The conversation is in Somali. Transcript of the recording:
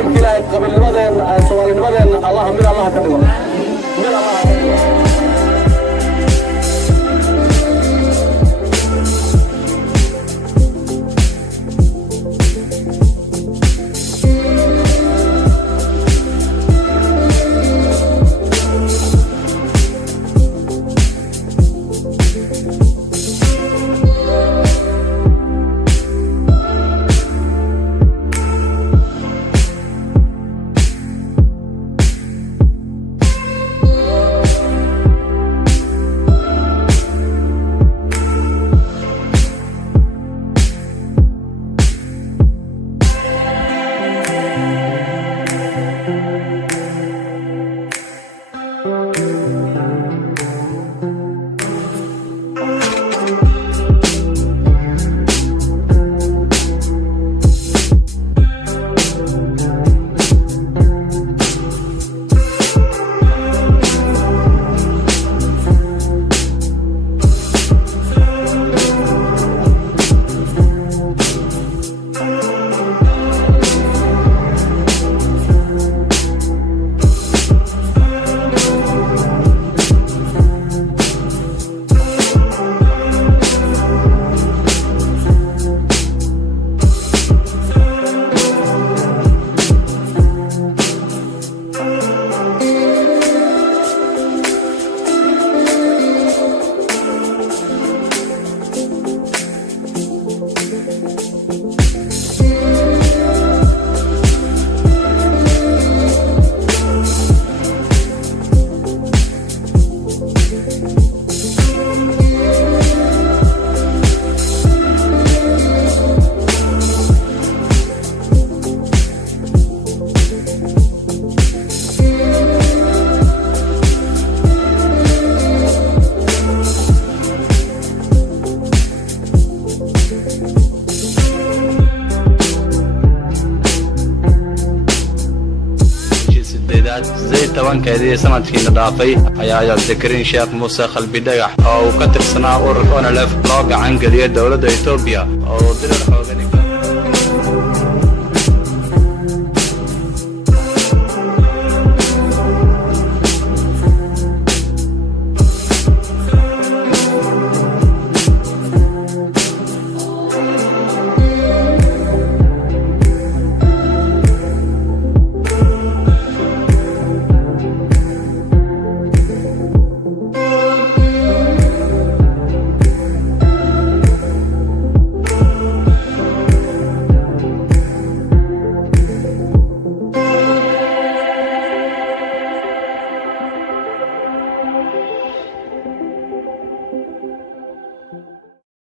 إذن كلا قبل لماذا سؤال لماذا الله من الله كذب من الله كذب زي toban keedii sanadkiina dhaafay ayaa Cabdikariin Sheekh Muuse Qalbi Dhagax oo ka tirsanaa ururka ONLF loo gacan geliyay dawladda Itoobiya oo dirar xoogan